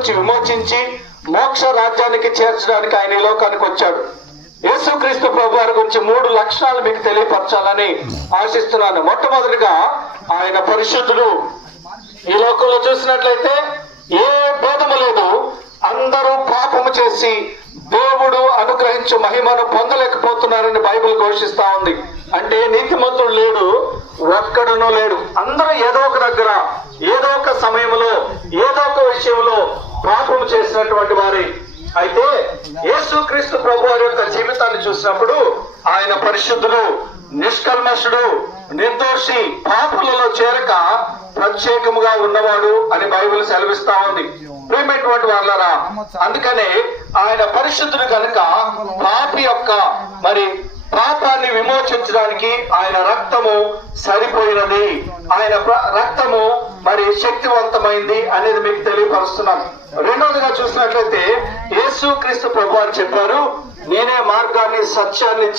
నుంచి విమోచించి మోక్ష రాజ్యానికి చేర్చడానికి ఆయన ఈ లోకానికి వచ్చాడు. యేసుక్రీస్తు ప్రభు వారి గురించి 3 లక్షణాలు మీకు తెలియపరచాలని ఆశిస్తున్నాను. మొట్టమొదటిగా ఆయన పరిశుద్ధుడు. ఈ లోకంలో చూసినట్లయితే ఏ భేదము లేదు. అందరూ పాపము చేసి దేవుడు అనుగ్రహించు మహిమను పొందలేకపోతున్నారని బైబిల్ ఘోషిస్తా ఉంది. అంటే నీతిమంతుడు లేడు, ఒక్కడునూ లేడు. అందరూ ఏదో ఒక దగ్గర, ఏదో ఒక సమయంలో, ఏదో ఒక విషయంలో పాపము చేసినటువంటి వారి. అయితే యేసుక్రీస్తు ప్రభు వారి యొక్క జీవితాన్ని చూసినప్పుడు ఆయన పరిశుద్ధుడు, నిష్కల్మషుడు, నిర్దోషి, పాపులలో చేరక ప్రత్యేకముగా ఉన్నవాడు అని బైబిల్ సెలవిస్తా ఉంది. ప్రియమైనటువంటి వాళ్ళరా, అందుకనే ఆయన పరిశుద్ధుడు కనుక పాపి యొక్క పాపాన్ని విమోచించడానికి ఆయన రక్తము సరిపోయినది, ఆయన రక్తము శక్తివంతమైంది అనేది మీకు తెలియపరుస్తున్నాం. రెండవదిగా చూసినట్లయితే యేసుక్రీస్తు ప్రభువు చెప్పారు, నేనే మార్గాన్ని, సత్యాన్ని